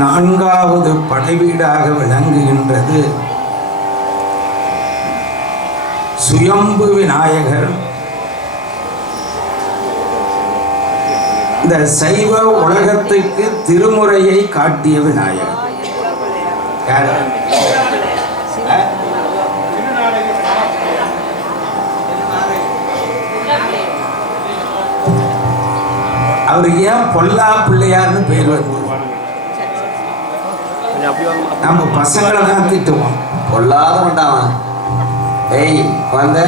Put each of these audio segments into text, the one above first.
நான்காவது படைவீடாக விளங்குகின்றது. சுயம்பு விநாயகர். இந்த சைவ உலகத்துக்கு திருமுறையை காட்டிய விநாயகர். அவர் அவருக்கு ஏன் பொல்லா பிள்ளையார்னு பேர் வந்து நம்ம பசங்களை தான் திட்டுவோம் பொல்லாத மாட்டான் ஏய் வந்த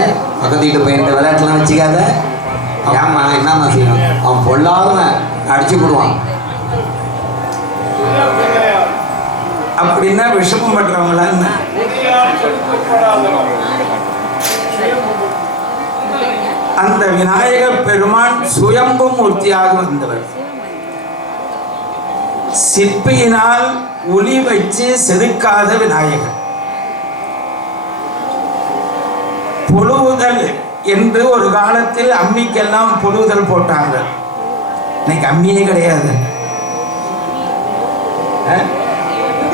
பக்கத்து வீட்டு பையன் விளையாட்டுலாம் வச்சுக்காத ஏம்மா என்னம்மா செய்யணும் அவன் பொல்லாதவன் அடிச்சு விடுவான் அப்படின்னா விஷமம் பண்றவங்களான்னு அந்த விநாயக பெருமான் சுயம்பு மூர்த்தியாக வந்தவர் சிற்பியினால் ஒளி வச்சு செதுக்காத விநாயகர். புழுவுதல் என்று ஒரு காலத்தில் அம்மிக்கெல்லாம் புழுவுதல் போட்டாங்க. இன்னைக்கு அம்மியே கிடையாது?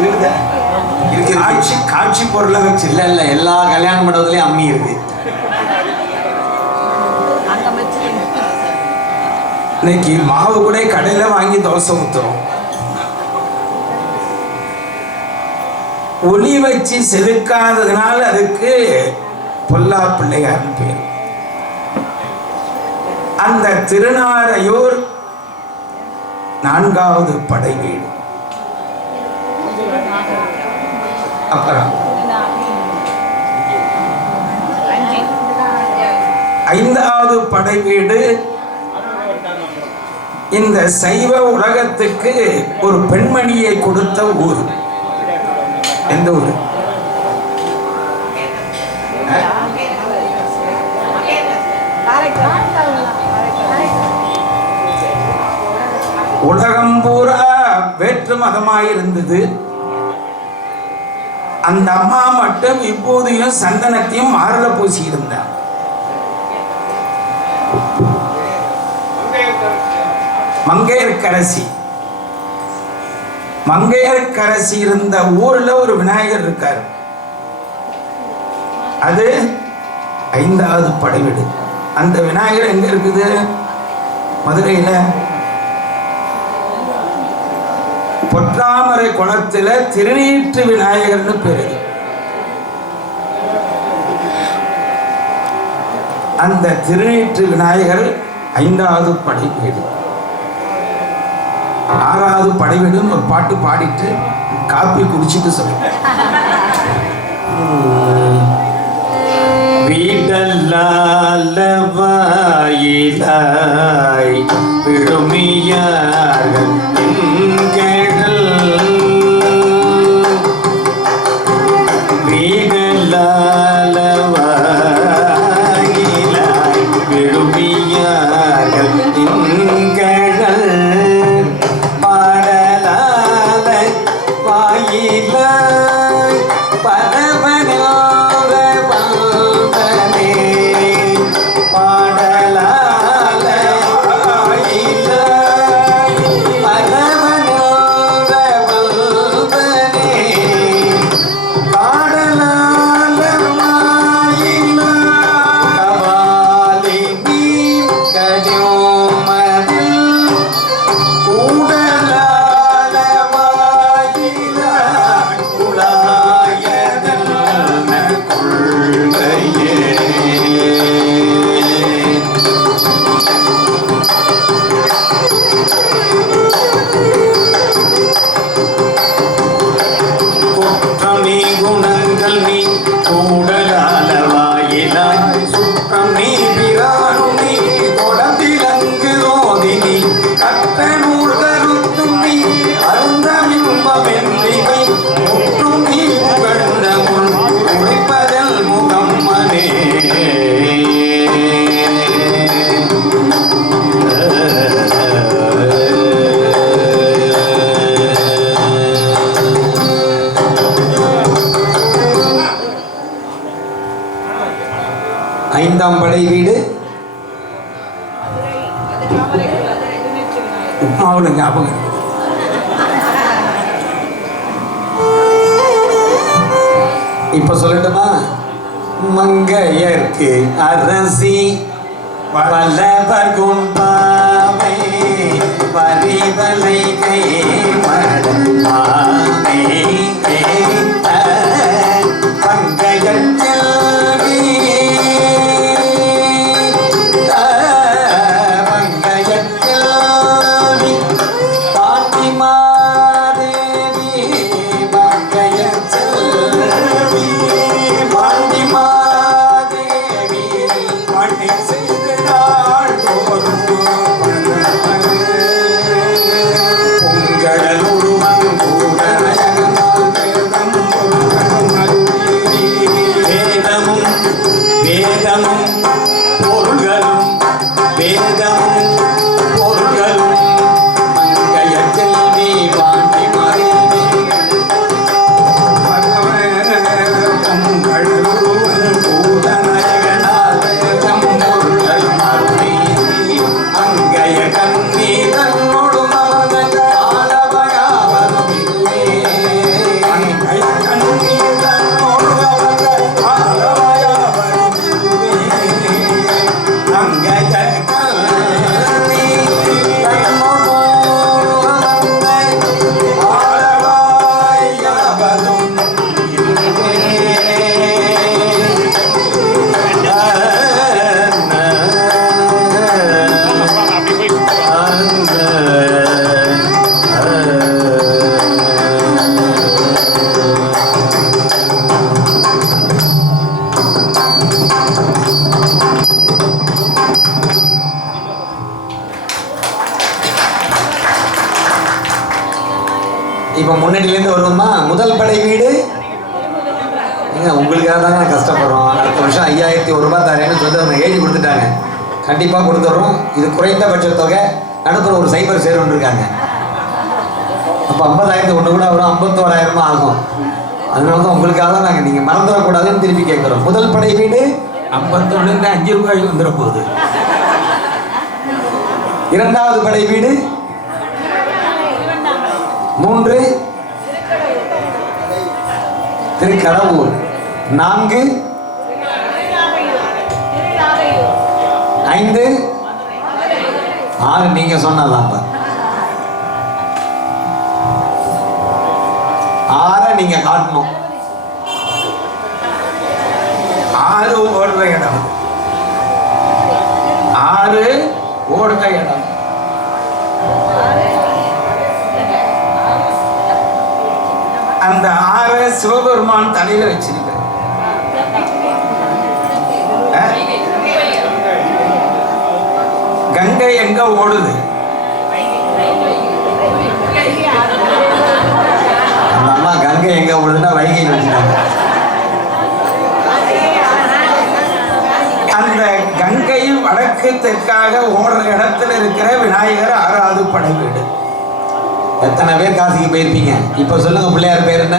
இருக்குதா? இருக்கு காட்சி காட்சி பொருளை வச்சு இல்லை இல்லை எல்லா கல்யாண மண்டபத்துலேயும் அம்மி இருக்கு. இன்னைக்கு மாவு கூட கடையில வாங்கி தோசை ஊத்துறோம். ஒளி வச்சு செதுக்காததுனால அதுக்கு பொல்லா பிள்ளையார்னு பேர். அந்த திருநாரையூர் நான்காவது படை வீடு. அப்புறம் ஐந்தாவது படை வீடு. இந்த சைவ உலகத்துக்கு ஒரு பெண்மணியை கொடுத்த ஊர். எந்த ஊர்? உலகம் பூரா வேற்று மதமாயிருந்தது அந்த அம்மா மட்டும் இப்போதையும் சந்தனத்தையும் மாறல பூசி இருந்தார் மங்கையர்கரசி மங்கையர்கரசி இருந்த ஊர்ல ஒரு விநாயகர் இருக்கார். அது ஐந்தாவது படைவீடு. அந்த விநாயகர் எங்க இருக்குது? மதுரையில. பொற்றாமரை குளத்துல திருநீற்று விநாயகர்னு பேரு அந்த திருநீற்று விநாயகர் ஐந்தாவது படை வீடு ஆறாவது படைவீடுன்னு ஒரு பாட்டு பாடிட்டு காப்பி குடிச்சிட்டு சொல்லுங்க வீடல்லாலவாயிலாய் விழுமியார்கள் இப்ப சொல்லட்டுமா? மங்கையர்க்கு அரசி வல்லவர்க்கும் பாவை பரிவலை கை மடமாமே இப்ப முன்னாடியிலேருந்து வருவோமா? முதல் படை வீடு? ஏங்க உங்களுக்காக தான் நான் கஷ்டப்படுறோம். அடுத்த வருஷம் ஐயாயிரத்தி ஒரு ரூபாய் தரேன்னு சொல்லி அவங்க எழுதி கொடுத்துட்டாங்க. கண்டிப்பாக கொடுத்துட்றோம் இது குறைந்தபட்ச தொகை. நடுப்புற ஒரு சைபர் சேர் ஒன்று இருக்காங்க. அப்போ ஐம்பதாயிரத்து ஒன்று கூட வரும். ஐம்பத்தோராயிரமா ஆகும். அதனால தான் உங்களுக்காக தான் நாங்கள் நீங்கள் மறந்துடக்கூடாதுன்னு திருப்பி கேட்குறோம் முதல் படை வீடு? ஐம்பத்தொன்னுலேருந்து அஞ்சு ரூபாய்க்கு வந்துட போகுது. இரண்டாவது படை வீடு? மூன்று. திருக்கடவுர் நான்கு. ஐந்து. ஆறு நீங்க சொன்னதாப்பா. ஆறை நீங்க காட்டணும். ஆறு ஓடுற இடம். ஆறு ஓடுற இடம். அந்த ஆறை சிவபெருமான் தலையில வச்சிருக்க கங்கை எங்க ஓடுது? அம்மா கங்கை எங்க ஓடுதுன்னா வைகையில் வச்சுட்டாங்க அந்த கங்கை வடக்கு தெற்காக ஓடுற இடத்துல இருக்கிற விநாயகர் ஆறாவது படை வீடு. எத்தனை பேர் காசிக்கு போயிருப்பீங்க? இப்போ சொல்லுங்க பிள்ளையார் பேர் என்ன?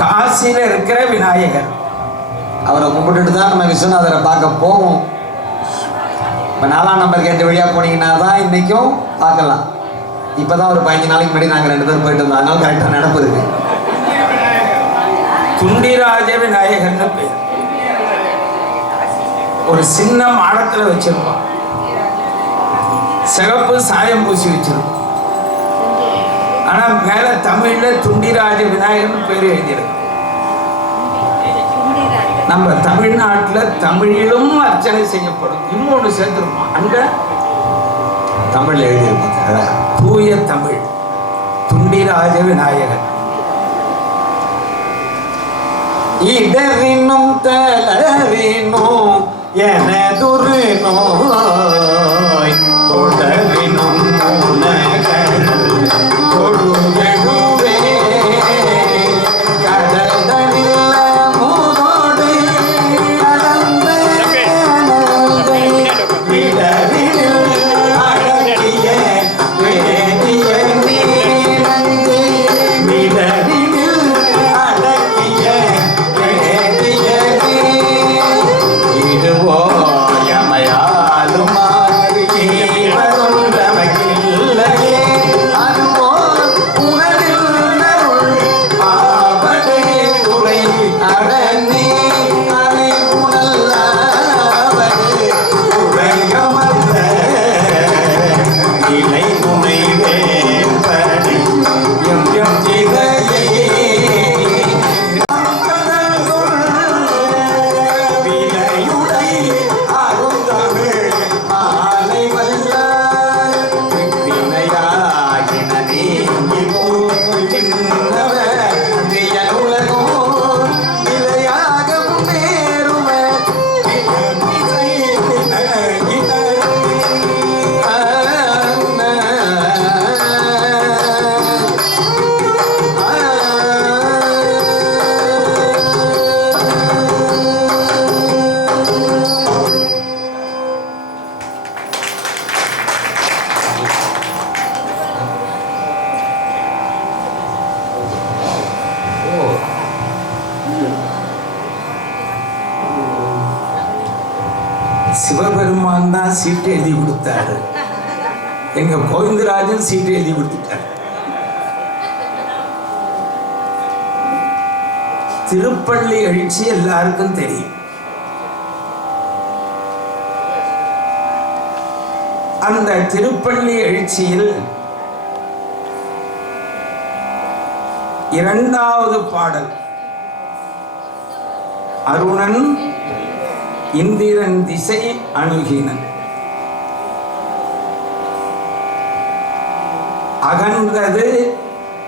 காசியில இருக்கிற விநாயகர். அவரை கும்பிட்டுட்டு தான் நம்ம விஸ்வநாதரை பார்க்க போவோம். இப்போ நாலாம் நம்பர் கேட்ட வழியாக போனீங்கன்னா தான் இன்னைக்கும் பார்க்கலாம். இப்போ தான் ஒரு பதினஞ்சு நாளைக்கு முன்னாடி நாங்கள் ரெண்டு பேரும் போயிட்டு வந்தோம் அதனால கரெக்டாக நடப்பு இருக்கு. துண்டிராஜ விநாயகர்னு பேர். ஒரு சின்ன மாடத்துல வச்சிருப்பான். சிகப்பு சாயம் பூசி வச்சிருப்பான் ஆனா மேல தமிழ்ல துண்டிராஜ விநாயகர்னு பேர் எழுதியிருக்கு. நம்ம தமிழ்நாட்டுல தமிழிலும் அர்ச்சனை செய்யப்படும். இன்னொன்று சேர்த்திருப்போம் அங்க? தமிழில் எழுதியிருப்பாங்க. தூய தமிழ். துண்டிராஜ விநாயகர். இடரினும் தளரினும் எனதுரு நோய் எல்லாருக்கும் தெரியும். அந்த திருப்பள்ளி எழுச்சியில் இரண்டாவது பாடல். அருணன் இந்திரன் திசை அணுகினன். அகன்றது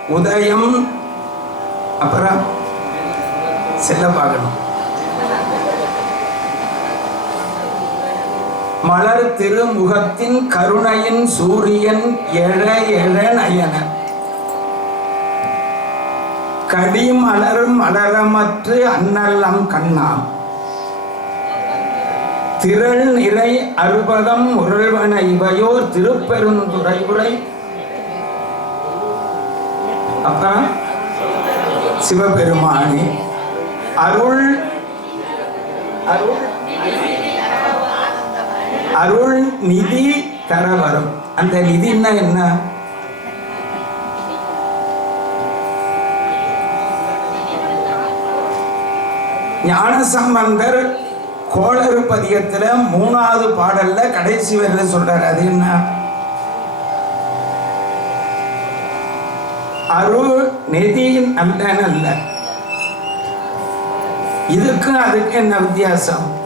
உதயம். அப்புறம் செல்ல பார்க்கணும். மலர் திருமுகத்தின் கருணையின் சூரியன் எழ எழ நயன. கடி மலர் மலரமற்று அன்னல்லம் கண்ணாம் திரள் நிறை அறுபதம் உருள்வன இவையோர் திருப்பெருந்துறை உரை அப்புறம் சிவபெருமானே அருள் அருள் அருள் நிதி தர வரும் அந்த நிதினா என்ன? ஞானசம்பந்தர் கோளறு பதியத்துல மூணாவது பாடல்ல கடைசி வரையில சொல்றாரு. அது என்ன? அருள் நிதியின் அல்ல அல்ல இதுக்கு அதுக்கு என்ன வித்தியாசம்?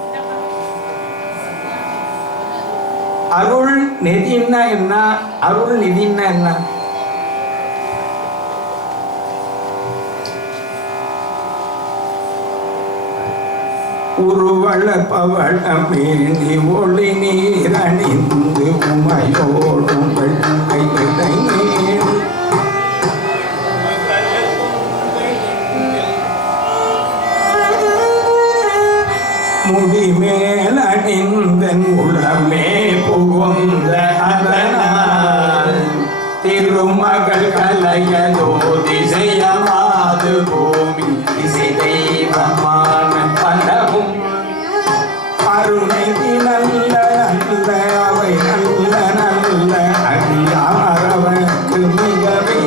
அருள் நெறின்னா என்ன? அருள் நிதின்னா என்ன? உருவள பவள நீ ஒளி நீரணிந்து உமையோடும் திருமகள் திசையமாது பூமி திசை தெய்வமான பலவும். அருணை நல்ல நல்ல அவை நல்ல நல்ல அடியாரவர்க்கு மிகவே.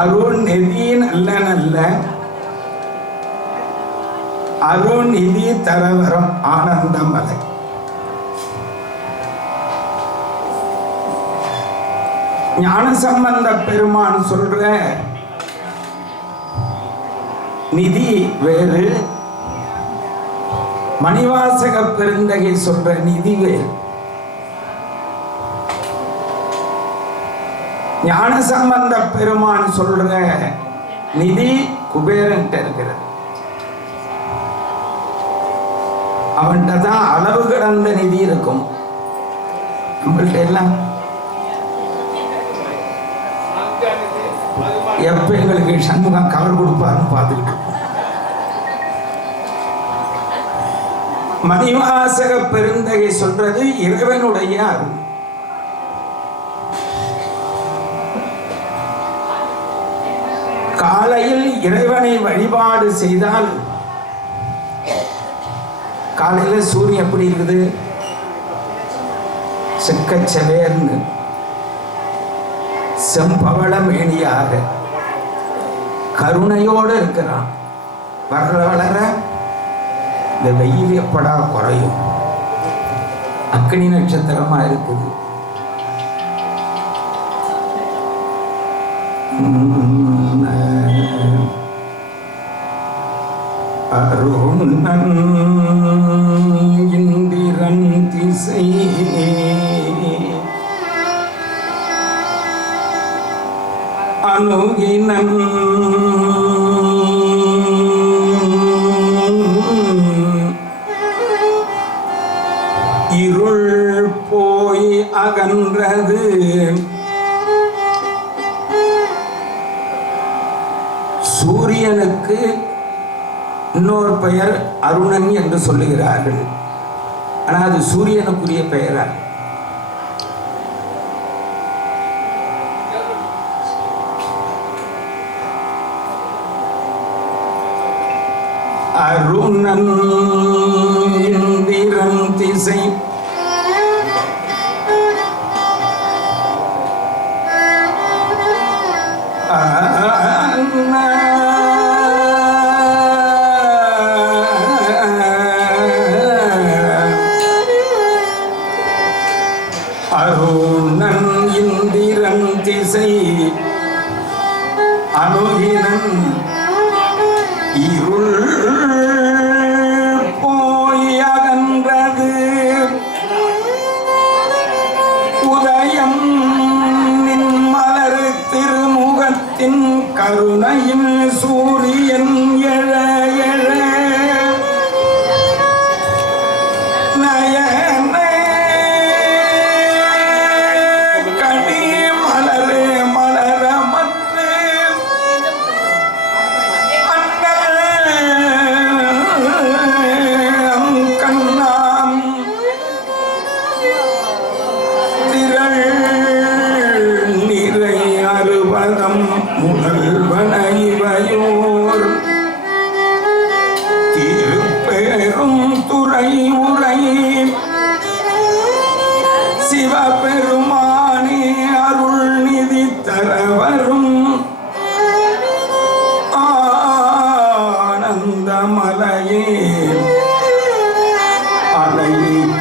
அருண் நெறி நல்ல நல்ல அருள் நிதி தரவரம் ஆனந்தமலை. ஞானசம்பந்த பெருமான் சொல்ற நிதி வேறு. மணிவாசக பெருந்தகை சொல்ற நிதி வேறு. ஞானசம்பந்த பெருமான் சொல்ற நிதி குபேரன்ட்ட இருக்கிறது. அவன்கிட்ட தான் அளவு கடந்த நிதி இருக்கும். நம்மள்கிட்ட எல்லாம் எப்ப எங்களுக்கு சண்முகம் கவர் கொடுப்பாருன்னு பார்த்துக்கிட்டு இருக்கோம். மணிவாசக பெருந்தகை சொல்றது இறைவனுடைய அருள். காலையில் இறைவனை வழிபாடு செய்தால் காலையில சூரியன் எப்படி இருக்குது? செக்கச்சவேர்னு. செம்பவள மேனியாக கருணையோடு இருக்கிறான். வளர வளர இந்த வெயில் எப்படா குறையும்? அக்னி நட்சத்திரமா இருக்குது. அருணன் இந்திரன் திசை. அணுகினன் இன்னொரு பெயர் அருணன் என்று சொல்லுகிறார்கள். ஆனால் அது சூரியனுக்குரிய பெயரா? அருணன் கருணையின் சூரியன் எழ எழ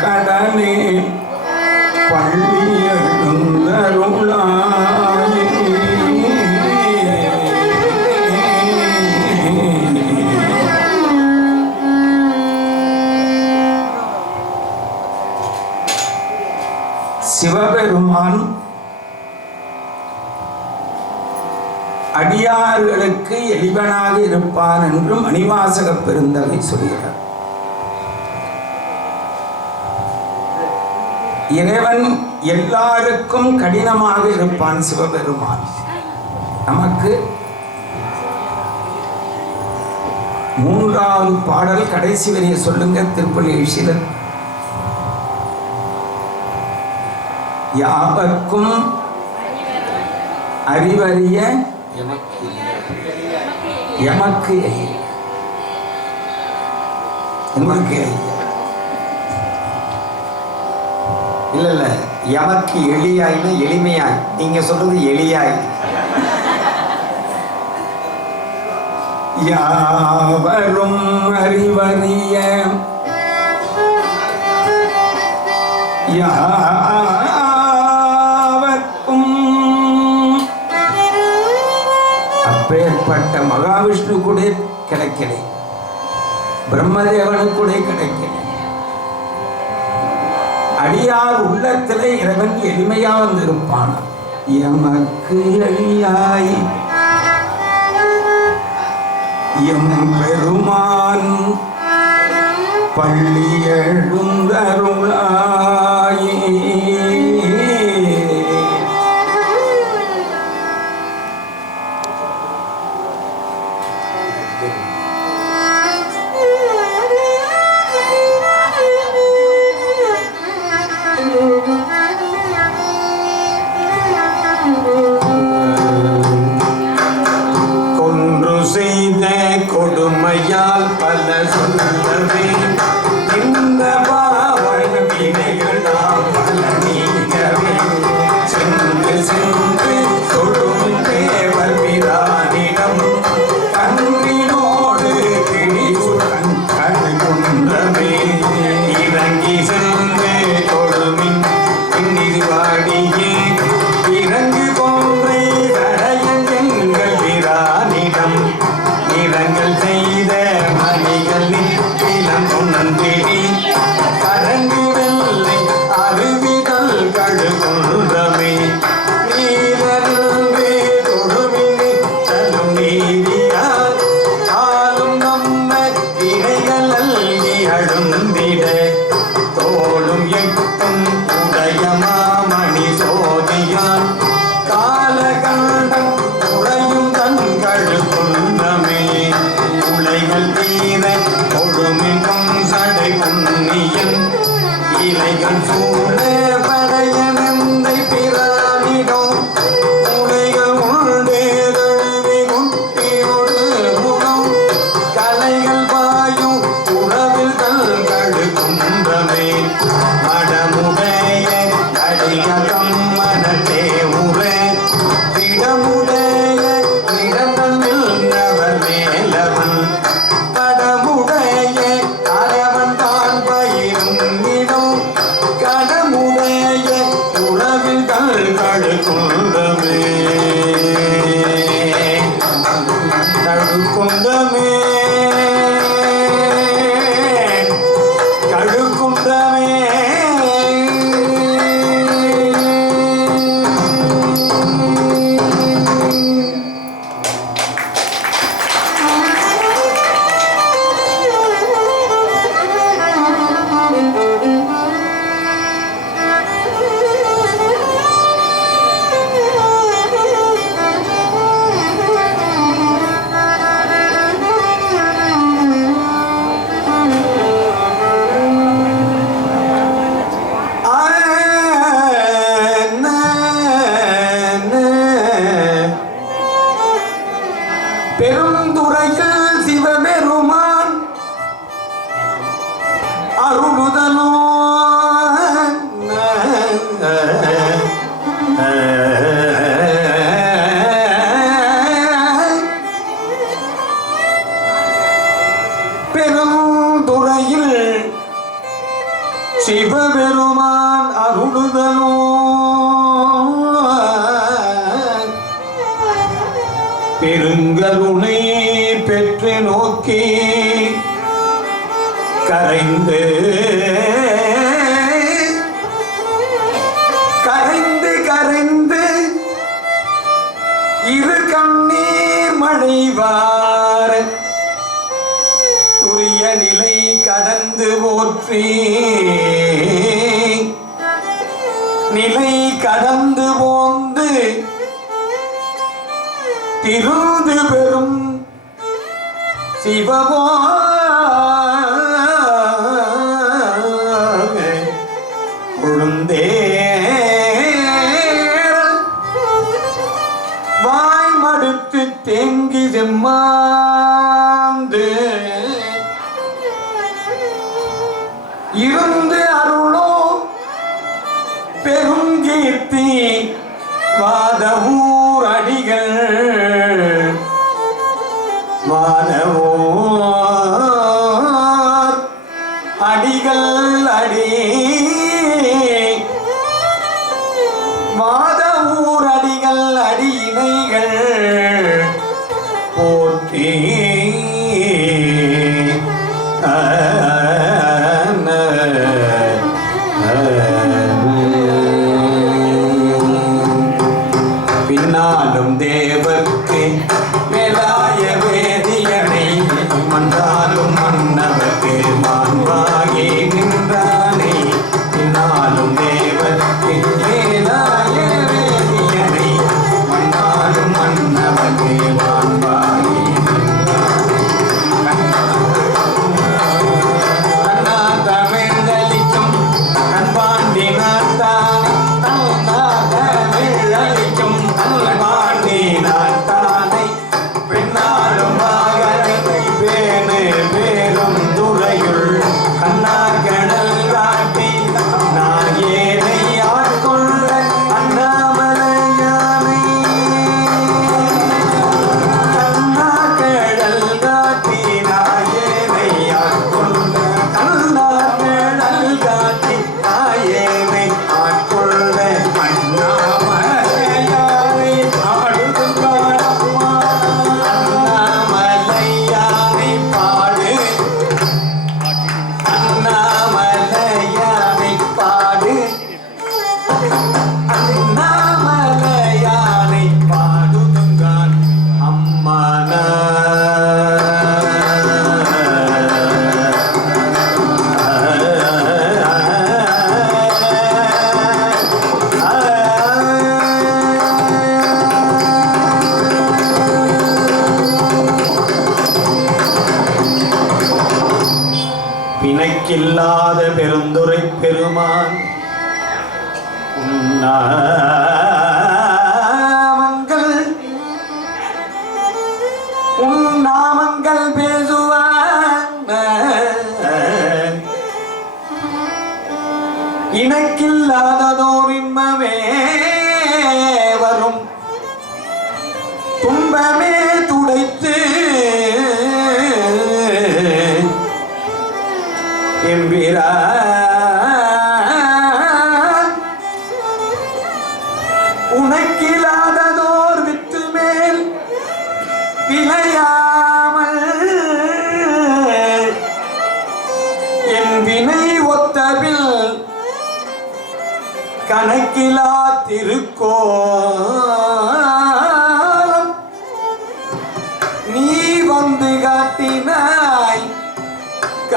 கடலே பள்ளி சிவபெருமான் அடியார்களுக்கு எளிவனாக இருப்பான் என்று மணிவாசக பெருந்தகை சொல்கிறார். இறைவன் எல்லாருக்கும் கடினமாக இருப்பான் சிவபெருமான். நமக்கு மூன்றாவது பாடல் கடைசி வரிய சொல்லுங்க திருப்பள்ளி எழுச்சியில். யாவர்க்கும் அறிவறிய எமக்கு எளிய. எமக்கு இல்ல இல்ல. எமக்கு எளியாய்னா எளிமையாய். நீங்க சொல்றது எளியாய். யாவரும் அறிவறிய யாவர்க்கும் அப்பேற்பட்ட மகாவிஷ்ணு கூட கிடைக்கல. பிரம்மதேவனு கூட கிடைக்கல. அடியார் உள்ளத்திலே இறைவன் எளிமையா வந்திருப்பான். எமக்கு எளியாய் எம் பெருமான். பள்ளி எழுந்தருளாயே நினைந்து போற்றி. நிலை கடந்து போந்து திருந்து பெறும் சிவபோ எனக்கில்லாத பெருந்துரை பெருமான் உன்னாமங்கள் உன்னாமங்கள் பேசுவான். இணக்கில்லாததோர் இன்பமே வரும் துன்பமே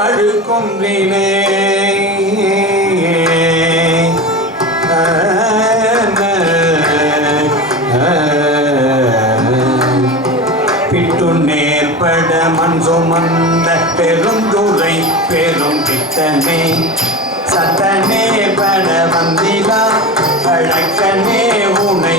தழுக்கும் வினே பிட்டுநேர்பட மண் சுமந்த பெருந்துரை பெரும் பித்தனே. சத்தனே பட வந்திலா பழக்கனே உனை